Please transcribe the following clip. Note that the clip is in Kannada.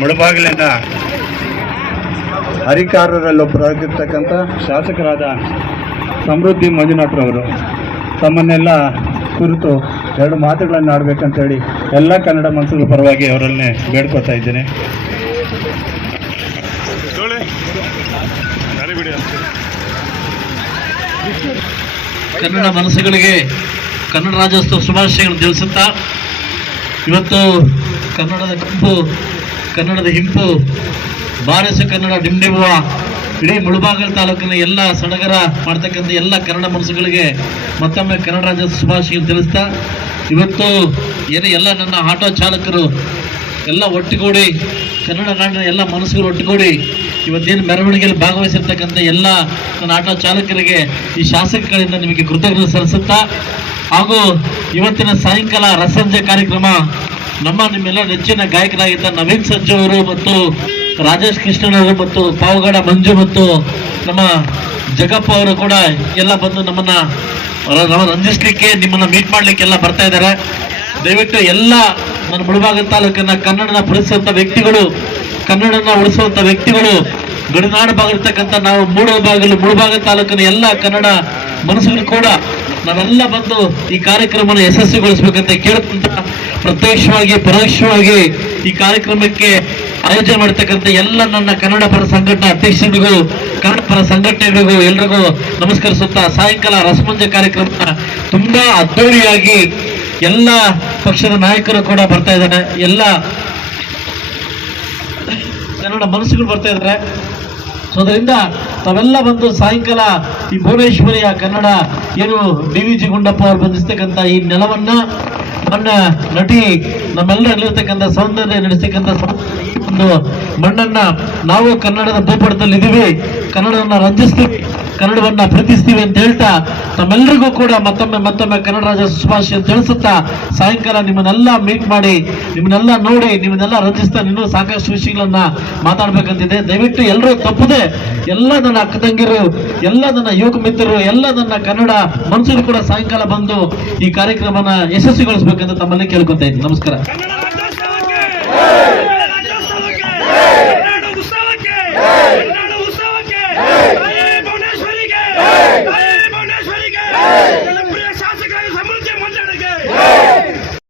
ಮುಳಬಾಗಿಲಿನ ಅಧಿಕಾರರಲ್ಲೊಬ್ಬರಾಗಿರ್ತಕ್ಕಂಥ ಶಾಸಕರಾದ ಸಮೃದ್ಧಿ ಮಂಜುನಾಥ್ರವರು ತಮ್ಮನ್ನೆಲ್ಲ ಕುರಿತು ಎರಡು ಮಾತುಗಳನ್ನು ಆಡಬೇಕಂತೇಳಿ ಎಲ್ಲ ಕನ್ನಡ ಮನಸ್ಸುಗಳ ಪರವಾಗಿ ಅವರನ್ನೇ ಬೇಡ್ಕೊತಾ ಇದ್ದೇನೆ. ಕನ್ನಡ ಮನಸ್ಸುಗಳಿಗೆ ಕನ್ನಡ ರಾಜ್ಯೋತ್ಸವ ಶುಭಾಶಯಗಳನ್ನು ತಿಳಿಸುತ್ತಾ ಇವತ್ತು ಕನ್ನಡದ ಕಂಪು ಕನ್ನಡದ ಹಿಂಪು ಬಾರಸ ಕನ್ನಡ ಡಿಂಡಿಬುವ, ಇಡೀ ಮುಳುಬಾಗಲ್ ತಾಲೂಕಿನ ಎಲ್ಲ ಸಡಗರ ಮಾಡ್ತಕ್ಕಂಥ ಎಲ್ಲ ಕನ್ನಡ ಮನಸ್ಸುಗಳಿಗೆ ಮತ್ತೊಮ್ಮೆ ಕನ್ನಡ ರಾಜ್ಯೋತ್ಸವ ಶುಭಾಶಯ ತಿಳಿಸ್ತಾ, ಇವತ್ತು ಏನೇ ಎಲ್ಲ ನನ್ನ ಆಟೋ ಚಾಲಕರು ಎಲ್ಲ ಒಟ್ಟುಗೂಡಿ, ಕನ್ನಡ ನಾಡಿನ ಎಲ್ಲ ಮನಸ್ಸುಗಳು ಒಟ್ಟುಗೂಡಿ ಇವತ್ತೇನು ಮೆರವಣಿಗೆಯಲ್ಲಿ ಭಾಗವಹಿಸಿರ್ತಕ್ಕಂಥ ಎಲ್ಲ ನನ್ನ ಆಟೋ ಚಾಲಕರಿಗೆ ಈ ಶಾಸಕಗಳಿಂದ ನಿಮಗೆ ಕೃತಜ್ಞತೆ ಸಲ್ಲಿಸುತ್ತಾ, ಹಾಗೂ ಇವತ್ತಿನ ಸಾಯಂಕಾಲ ರಸಂಜೆ ಕಾರ್ಯಕ್ರಮ ನಮ್ಮ ನಿಮ್ಮೆಲ್ಲ ನೆಚ್ಚಿನ ಗಾಯಕರಾಗಿದ್ದ ನವೀನ್ ಸಜ್ಜು ಅವರು ಮತ್ತು ರಾಜೇಶ್ ಕೃಷ್ಣನವರು ಮತ್ತು ಪಾವಗಡ ಮಂಜು ಮತ್ತು ನಮ್ಮ ಜಗಪ್ಪ ಅವರು ಕೂಡ ಎಲ್ಲ ಬಂದು ನಮ್ಮನ್ನ ನಮ್ಮ ರಂಜಿಸ್ಲಿಕ್ಕೆ ನಿಮ್ಮನ್ನ ಮೀಟ್ ಮಾಡ್ಲಿಕ್ಕೆ ಎಲ್ಲ ಬರ್ತಾ ಇದ್ದಾರೆ. ದಯವಿಟ್ಟು ಎಲ್ಲ ನನ್ನ ಮುಳಬಾಗ ತಾಲೂಕಿನ ಕನ್ನಡನ ಉಳಿಸುವಂತ ವ್ಯಕ್ತಿಗಳು, ಕನ್ನಡನ ಉಳಿಸುವಂತ ವ್ಯಕ್ತಿಗಳು, ಗಡಿನಾಡು ಭಾಗ ಇರ್ತಕ್ಕಂಥ ನಾವು ಮೂಡೋ ಭಾಗಲು ಮುಳಬಾಗ ತಾಲೂಕಿನ ಎಲ್ಲ ಕನ್ನಡ ಮನಸ್ಸುಗಳು ಕೂಡ ನಾವೆಲ್ಲ ಬಂದು ಈ ಕಾರ್ಯಕ್ರಮವನ್ನು ಯಶಸ್ವಿಗೊಳಿಸ್ಬೇಕಂತ ಕೇಳ್ಕೊಂತ ಪ್ರತ್ಯಕ್ಷವಾಗಿ, ಪರೋಕ್ಷವಾಗಿ ಈ ಕಾರ್ಯಕ್ರಮಕ್ಕೆ ಆಯೋಜನೆ ಮಾಡ್ತಕ್ಕಂಥ ಎಲ್ಲ ನನ್ನ ಕನ್ನಡ ಪರ ಸಂಘಟನಾ ಅಧ್ಯಕ್ಷರಿಗೂ, ಕನ್ನಡ ಪರ ಸಂಘಟನೆಗಳಿಗೂ ಎಲ್ರಿಗೂ ನಮಸ್ಕರಿಸುತ್ತಾ ಸಾಯಂಕಾಲ ರಸಮಂಜ ಕಾರ್ಯಕ್ರಮ ತುಂಬಾ ಅದ್ದೂರಿಯಾಗಿ ಎಲ್ಲ ಪಕ್ಷದ ನಾಯಕರು ಕೂಡ ಬರ್ತಾ ಇದ್ದಾರೆ. ಎಲ್ಲ ಕನ್ನಡ ಮನಸ್ಸುಗಳು ಬರ್ತಾ ಇದ್ದಾರೆ. ಸೊ ಅದರಿಂದ ತಾವೆಲ್ಲ ಬಂದು ಸಾಯಂಕಾಲ ಈ ಭುವನೇಶ್ವರಿಯ ಕನ್ನಡ ಏನು ಡಿ ವಿ ಜಿ ಗುಂಡಪ್ಪ ಅವರು ಬಂಧಿಸ್ತಕ್ಕಂಥ ಈ ನೆಲವನ್ನ ಮಣ್ಣ ನಟಿ ನಮ್ಮೆಲ್ಲರಲ್ಲಿರ್ತಕ್ಕಂಥ ಸೌಂದರ್ಯ ನಡೆಸ್ತಕ್ಕಂಥ ಒಂದು ಮಣ್ಣನ್ನ ನಾವು ಕನ್ನಡದ ಭೂಪಟದಲ್ಲಿ ಇದೀವಿ ಕನ್ನಡವನ್ನ ರಂಜಿಸ್ತೀವಿ. ಕನ್ನಡವನ್ನ ಪ್ರೀತಿಸ್ತೀವಿ ಅಂತ ಹೇಳ್ತಾ ನಮ್ಮೆಲ್ಲರಿಗೂ ಕೂಡ ಮತ್ತೊಮ್ಮೆ ಮತ್ತೊಮ್ಮೆ ಕನ್ನಡ ರಾಜ್ಯೋತ್ಸವ ಶುಭಾಶಯ ತಿಳಿಸುತ್ತಾ ಸಾಯಂಕಾಲ ನಿಮ್ಮನ್ನೆಲ್ಲ ಮೀಟ್ ಮಾಡಿ, ನಿಮ್ಮನ್ನೆಲ್ಲ ನೋಡಿ, ನಿಮ್ಮನ್ನೆಲ್ಲ ರಚಿಸ್ತಾ ಇನ್ನೂ ಸಾಕಷ್ಟು ವಿಷಯಗಳನ್ನ ಮಾತಾಡ್ಬೇಕಂತಿದೆ. ದಯವಿಟ್ಟು ಎಲ್ಲರೂ ತಪ್ಪದೆ ಎಲ್ಲ ನನ್ನ ಅಕ್ಕ ತಂಗಿರು ಎಲ್ಲ ನನ್ನ ಯುವಕ ಮಿತ್ರರು, ಎಲ್ಲ ನನ್ನ ಕನ್ನಡ ಮನುಷ್ಯರು ಕೂಡ ಸಾಯಂಕಾಲ ಬಂದು ಈ ಕಾರ್ಯಕ್ರಮನ ಯಶಸ್ವಿಗೊಳಿಸ್ಬೇಕಂತ ತಮ್ಮಲ್ಲಿ ಕೇಳ್ಕೊತಾ ಇದ್ದೀನಿ. ನಮಸ್ಕಾರ.